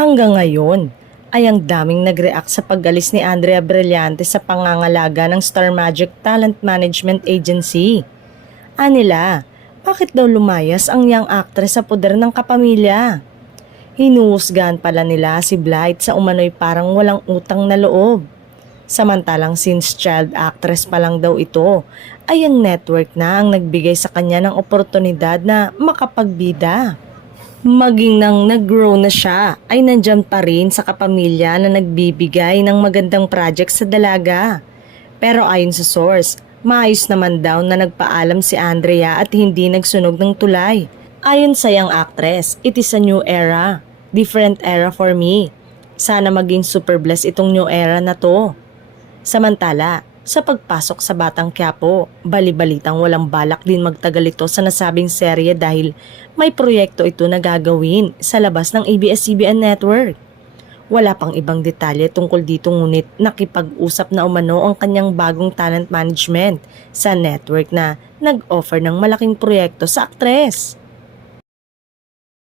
Hanggang ngayon ay ang daming nag-react sa pag-alis ni Andrea Brillante sa pangangalaga ng Star Magic Talent Management Agency. Anila, bakit daw lumayas ang young actress sa poder ng kapamilya? Hinuhusgahan pala nila si Blythe sa umano'y parang walang utang na loob. Samantalang since child actress pa lang daw ito, ay ang network na ang nagbigay sa kanya ng oportunidad na makapagbida. Maging nang nag-grow na siya ay nandyan pa rin sa kapamilya na nagbibigay ng magandang project sa dalaga. Pero ayon sa source, maayos naman daw na nagpaalam si Andrea at hindi nagsunog ng tulay. Ayon sa young actress, it is a new era, different era for me. Sana maging super blessed itong new era na to. Samantala, sa pagpasok sa Batang Quiapo, bali-balitang walang balak din magtagal ito sa nasabing serye dahil may proyekto ito na gagawin sa labas ng ABS-CBN network. Wala pang ibang detalye tungkol dito ngunit nakipag-usap na umano ang kanyang bagong talent management sa network na nag-offer ng malaking proyekto sa aktres.